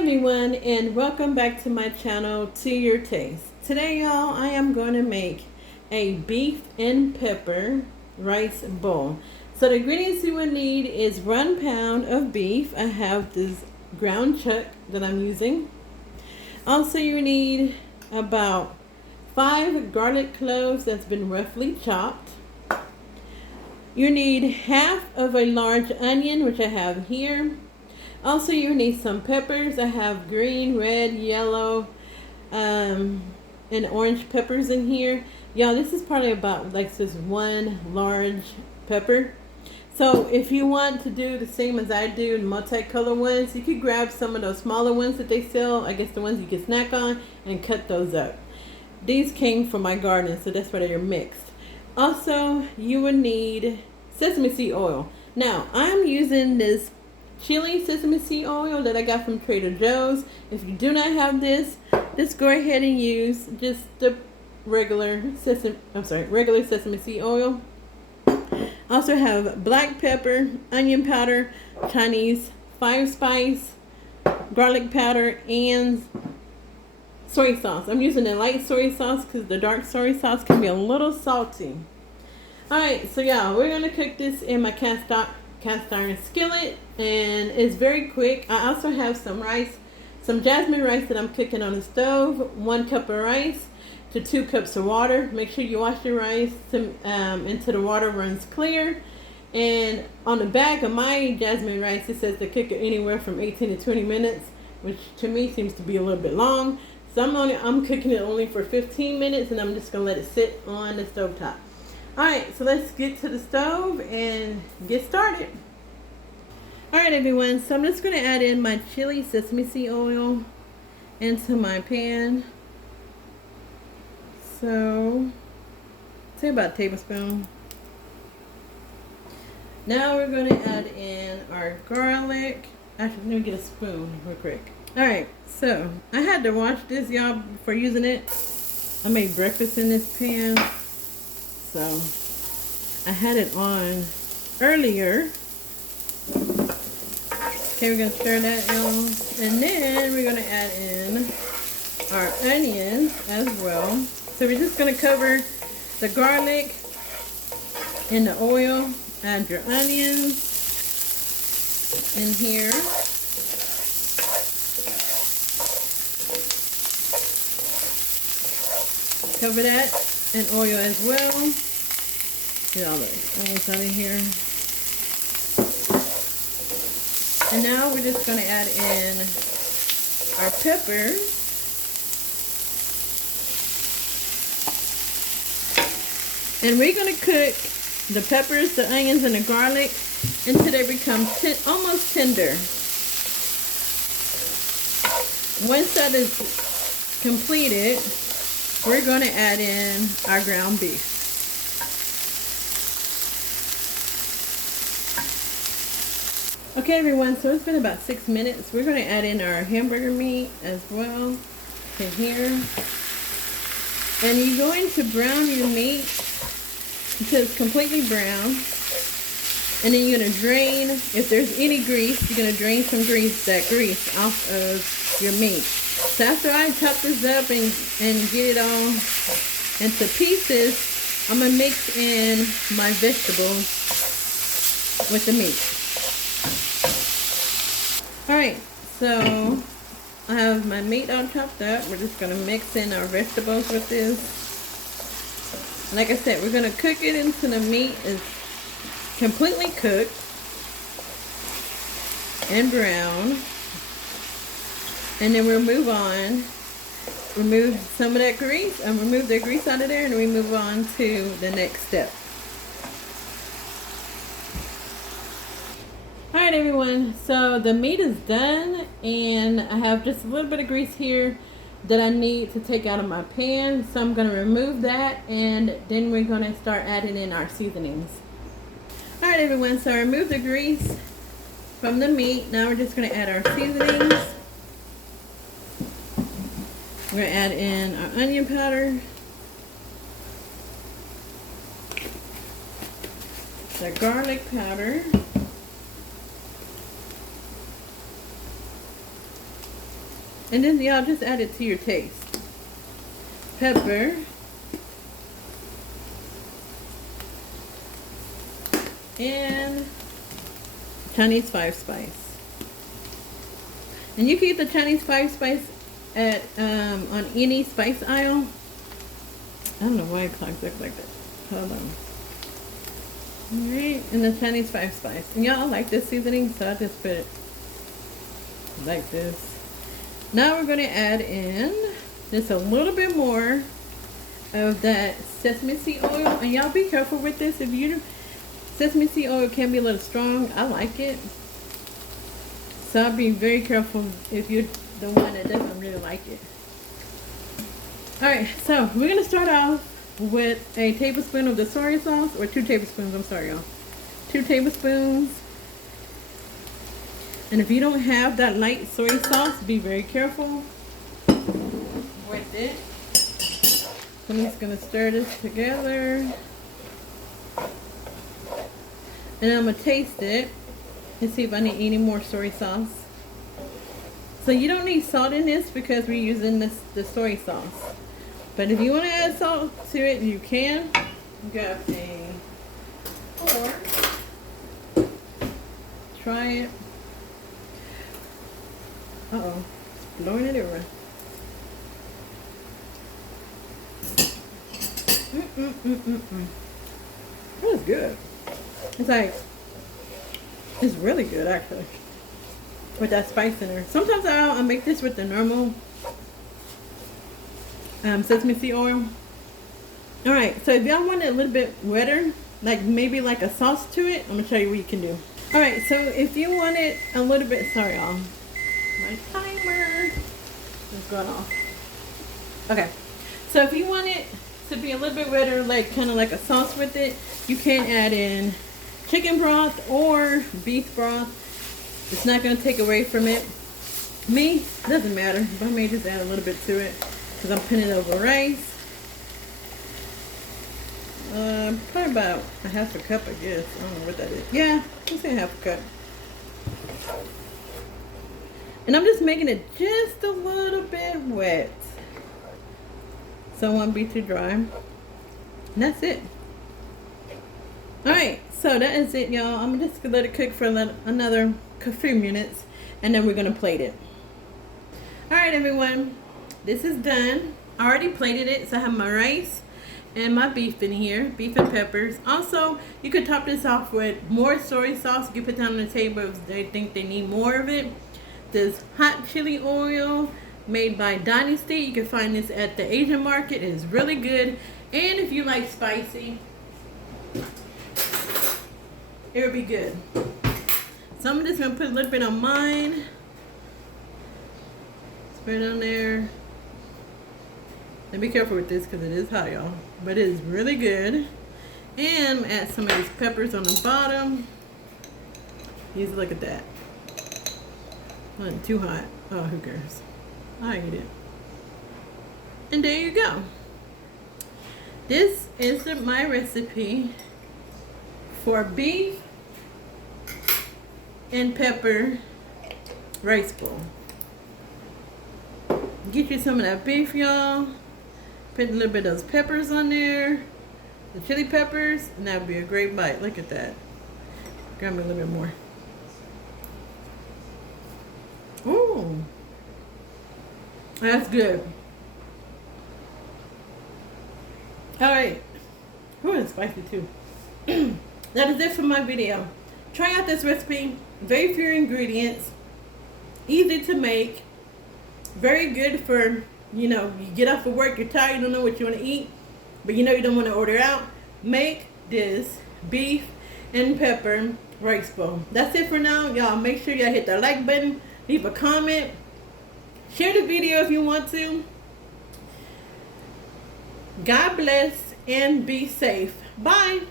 everyone, and welcome back to my channel, To Your Taste. Today y'all, I am going to make a beef and pepper rice bowl. So the ingredients you will need is 1 pound of beef. I have this ground chuck that I'm using. Also you need about 5 garlic cloves that's been roughly chopped. You need half of a large onion, which I have here. Also, you need some peppers. I have green, red, yellow, and orange peppers in here. Y'all, this is probably about like this one large pepper. So if you want to do the same as I do, multicolor ones, you could grab some of those smaller ones that they sell. I guess the ones you can snack on, and cut those up. These came from my garden, so that's why they're mixed. Also, you will need sesame seed oil. Now, I'm using this chili sesame seed oil that I got from Trader Joe's. If you do not have this, just go ahead and use just the regular sesame seed oil. Also have black pepper, onion powder, Chinese 5-spice, garlic powder, and soy sauce. I'm using the light soy sauce because the dark soy sauce can be a little salty. Alright, so y'all, we're going to cook this in my cast iron skillet, and it's very quick. I also have some rice, some jasmine rice that I'm cooking on the stove. 1 cup of rice to 2 cups of water. Make sure you wash your rice until the water runs clear. And on the back of my jasmine rice, it says to cook it anywhere from 18 to 20 minutes, which to me seems to be a little bit long. So I'm cooking it only for 15 minutes, and I'm just gonna let it sit on the stove top. Alright, so let's get to the stove and get started. Alright everyone, so I'm just going to add in my chili sesame seed oil into my pan. So, say about a tablespoon. Now we're going to add in our garlic. Actually, let me get a spoon real quick. Alright, so I had to wash this, y'all, before using it. I made breakfast in this pan. So I had it on earlier. Okay, we're going to stir that, y'all. And then we're going to add in our onions as well. So we're just going to cover the garlic in the oil. Add your onions in here. Cover that in oil as well. Get all the oils out of here. And now we're just going to add in our peppers. And we're going to cook the peppers, the onions, and the garlic until they become almost tender. Once that is completed, we're going to add in our ground beef. Okay everyone, so it's been about 6 minutes. We're going to add in our hamburger meat as well to here. And you're going to brown your meat until it's completely brown. And then you're going to drain, if there's any grease, you're going to drain that grease off of your meat. So after I chop this up and get it all into pieces, I'm going to mix in my vegetables with the meat. Alright, so I have my meat all chopped up. We're just going to mix in our vegetables with this. Like I said, we're going to cook it until the meat is completely cooked and brown. And then we'll move on, remove some of that grease, and remove the grease out of there, and we move on to the next step. Alright everyone, so the meat is done, and I have just a little bit of grease here that I need to take out of my pan. So I'm going to remove that, and then we're going to start adding in our seasonings. Alright everyone, so I removed the grease from the meat. Now we're just going to add our seasonings. We're going to add in our onion powder, the garlic powder, And then y'all just add it to your taste. Pepper. And Chinese 5-spice. And you can get the Chinese 5-spice at on any spice aisle. I don't know why it clogs up like that. Hold on. Alright, and the Chinese 5-spice. And y'all like this seasoning, so I just put it like this. Now we're going to add in just a little bit more of that sesame seed oil. And y'all be careful with this. If you sesame seed oil can be a little strong. I like it. So I'll be very careful if you're the one that doesn't really like it. Alright, so we're going to start off with a tablespoon of the soy sauce, or 2 tablespoons, I'm sorry y'all. 2 tablespoons. And if you don't have that light soy sauce, be very careful with it. So I'm just going to stir this together. And I'm going to taste it and see if I need any more soy sauce. So you don't need salt in this because we're using the soy sauce. But if you want to add salt to it, you can. You got a fork. Try it. Uh-oh. It's blowing it everywhere. That was good. It's like, it's really good actually. With that spice in there. Sometimes I'll make this with the normal sesame seed oil. Alright, so if y'all want it a little bit wetter, like maybe like a sauce to it, I'm going to show you what you can do. Alright, so if you want it a little bit, sorry y'all, my timer is going off. Okay, so if you want it to be a little bit wetter, like kind of like a sauce with it, you can add in chicken broth or beef broth. It's not going to take away from it. Me, doesn't matter, but I may just add a little bit to it because I'm putting it over rice. Probably about a half a cup, I guess. I don't know what that is. Yeah, let's say half a cup. And I'm just making it just a little bit wet, so it won't be too dry. And that's it. Alright, so that is it, y'all. I'm just going to let it cook for another few minutes, and then we're going to plate it. Alright, everyone. This is done. I already plated it, so I have my rice and my beef in here, beef and peppers. Also, you could top this off with more soy sauce. You can put that on the table if they think they need more of it. This hot chili oil made by Dynasty. You can find this at the Asian market. It is really good. And if you like spicy, it would be good. So I'm just going to put a little bit on mine. Spread it on there. And be careful with this because it is hot, y'all. But it is really good. And I'm going to add some of these peppers on the bottom. Just look at that. Not too hot. Oh, who cares? I eat it. And there you go. This is my recipe for beef and pepper rice bowl. Get you some of that beef, y'all. Put a little bit of those peppers on there, the chili peppers, and that would be a great bite. Look at that. Grab me a little bit more. Ooh, that's good. All right. Ooh, it's spicy too. That is it for my video. Try out this recipe. Very few ingredients. Easy to make. Very good for, you know, you get off of work, you're tired, you don't know what you want to eat, but you know you don't want to order out. Make this beef and pepper rice bowl. That's it for now, y'all. Make sure y'all hit the like button, leave a comment, share the video if you want to. God bless and be safe. Bye.